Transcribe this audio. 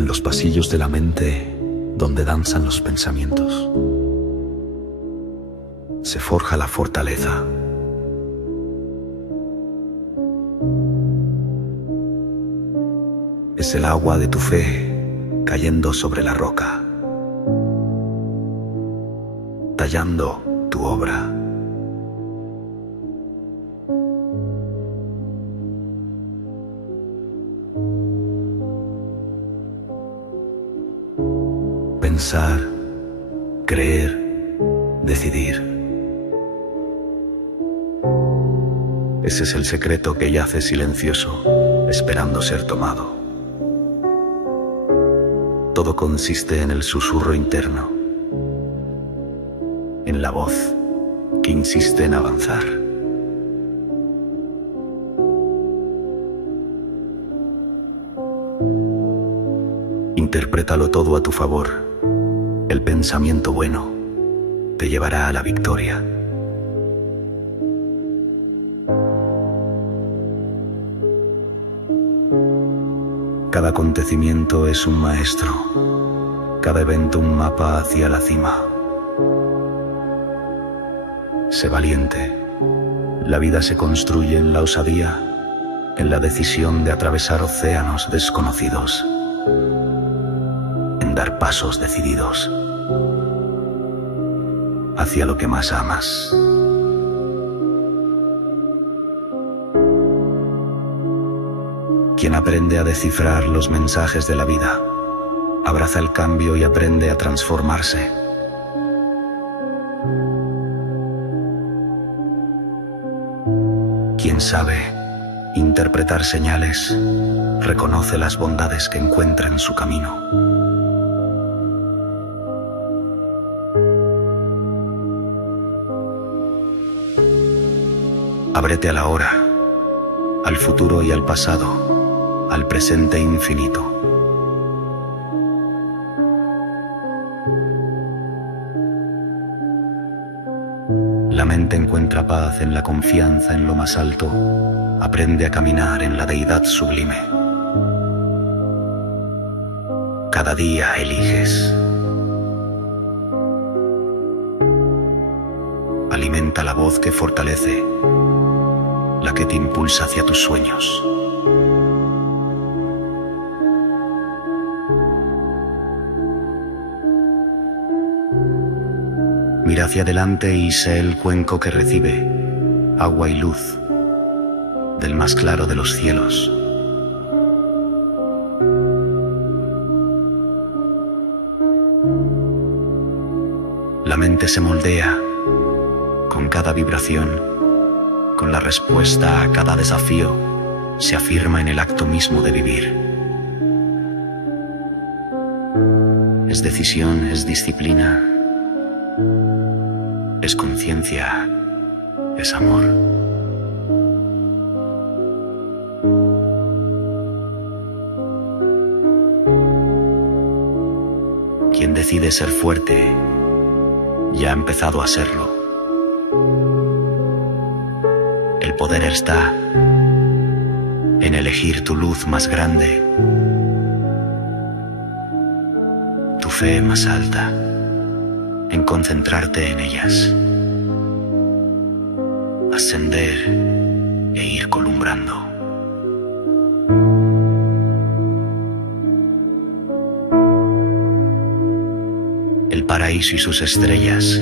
En los pasillos de la mente, donde danzan los pensamientos, se forja la fortaleza. Es el agua de tu fe cayendo sobre la roca, tallando tu obra. Pensar, creer, decidir. Ese es el secreto que yace silencioso, esperando ser tomado. Todo consiste en el susurro interno, en la voz que insiste en avanzar. Interprétalo todo a tu favor. El pensamiento bueno te llevará a la victoria. Cada acontecimiento es un maestro, cada evento un mapa hacia la cima. Sé valiente. La vida se construye en la osadía, en la decisión de atravesar océanos desconocidos, en dar pasos decididos hacia lo que más amas. Quien aprende a descifrar los mensajes de la vida, abraza el cambio y aprende a transformarse. Quien sabe interpretar señales, reconoce las bondades que encuentra en su camino. Ábrete a la hora, al futuro y al pasado, al presente infinito. La mente encuentra paz en la confianza en lo más alto, aprende a caminar en la deidad sublime. Cada día eliges. Alimenta la voz que fortalece, la que te impulsa hacia tus sueños. Mira hacia adelante y sé el cuenco que recibe agua y luz del más claro de los cielos. La mente se moldea con cada vibración, con la respuesta a cada desafío, se afirma en el acto mismo de vivir. Es decisión, es disciplina, es conciencia, es amor. Quien decide ser fuerte, ya ha empezado a serlo. El poder está en elegir tu luz más grande, tu fe más alta, en concentrarte en ellas, ascender e ir columbrando. El paraíso y sus estrellas